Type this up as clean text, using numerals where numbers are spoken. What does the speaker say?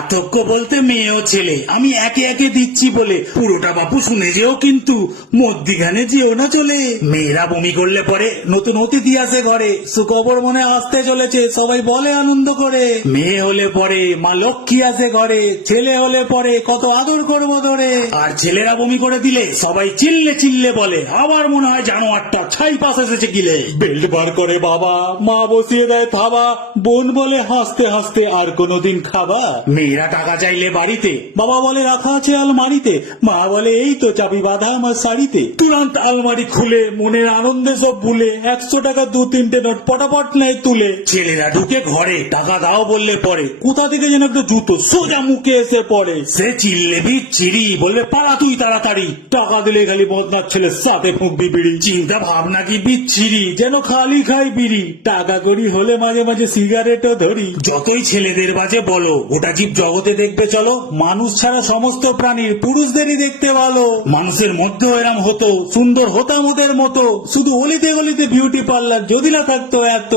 পার্থক্য বলতে মেয়ে ও ছেলে আমি একে একে দিচ্ছি বলে পুরোটা বাপু শুনে যেও, কিন্তু মধ্যিখানে যেও না চলে। মেয়েরা বমি করলে পরে নতুন অতিথি আসে ঘরে, সুখবর মনে আসতে চলেছে সবাই বলে আনন্দ করে। মেয়ে হলে পরে মা লক্ষ্মী আসে ঘরে, ছেলে হলে পরে কত আদর করবো ধরে। আর ছেলেরা বমি করে দিলে সবাই চিল্লে চিল্লে বলে আবার মনে হয় জানোয়ারটা ছাই পাশ এসেছে গিলে। বেল্ট বার করে বাবা, মা বসিয়ে দেয় থাবা, বোন বলে হাসতে হাসতে আর কোনোদিন খাবা। মেয়েরা টাকা চাইলে বাড়িতে, বাবা বলে রাখা আছে আলমারিতে, মা বলে এই তো চাবি বাঁধা আমার শাড়িতে। তুরন্ত আলমারি খুলে মনের আনন্দে সব ভুলে 100 টাকা 2-3টে নোট পটাপট নেয় তুলে। ছেলেরা ঢুকে ঘরে টাকা দাও বললে পরে কোথা থেকে যেন একটা জুতো সোজা মুখে এসে পড়ে। সে চিল্লে চিড়ি বলবে পালা তুই তাড়াতাড়ি, টাকা দিলে খালি বদনার ছেলের সাথে ফুঁকবি বিড়ি। চিন্তা ভাবনা কি বিচ্ছিরি, যেন খালি খাই বিড়ি, টাকা করি হলে মাঝে মাঝে সিগারেটও ধরি। যতই ছেলেদের বাজে বলো গোটা জীব জগতে দেখবে চলো, মানুষ ছাড়া সমস্ত প্রাণীর পুরুষদেরই দেখতে ভালো। মানুষের মধ্যেও এরম হতো, সুন্দর হতাম ওদের মতো, শুধু অলিতে গলিতে বিউটি পার্লার যদি না থাকতো এত।